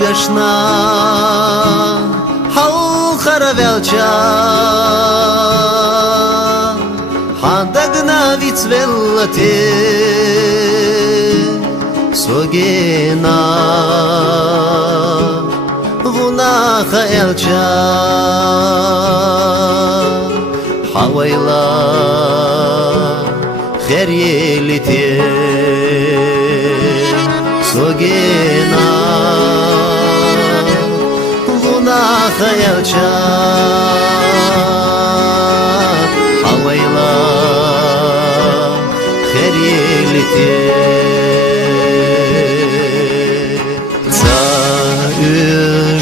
gashna hau kharavelcha handagna vitsvellate sogena vuna khaelcha hawayla khairiyelite sogena vuna khaelcha hawayla khairiyelite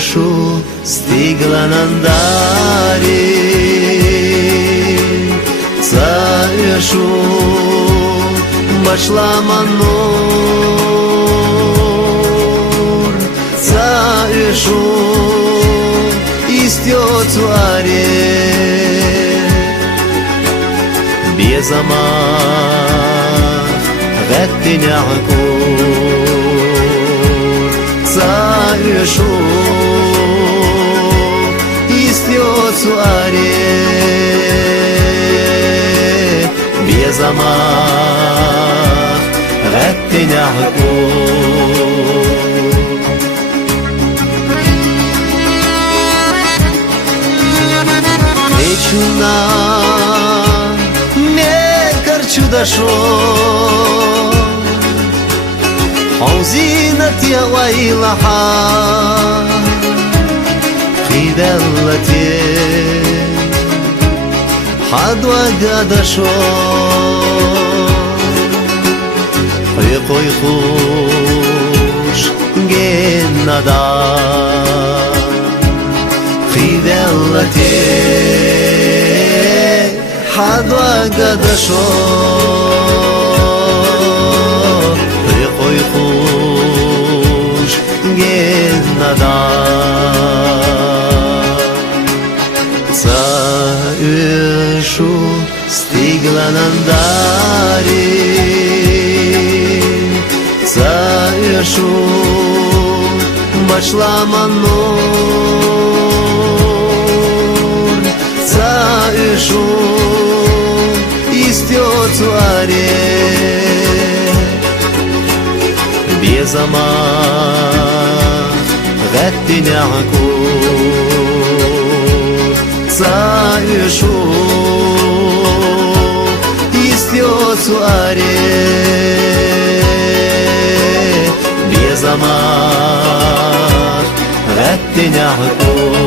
Shu stigla nandari Shu bashla manur Shu istiotu are Bezama ghettinya kur Shu istiotu are Bezama ghettinya kur Echuna me karchu dasho Hauzinati wa ilaha Qidallati Hadwa gadasho Riqoy khush gennada Qidallati Hadwa gadasho Riqoy khush gennada Shu stigla nandari Shu bashla manur Shu istiotu are Bezama ghettinya kur Shu istiotu are Bezama ghettinya kur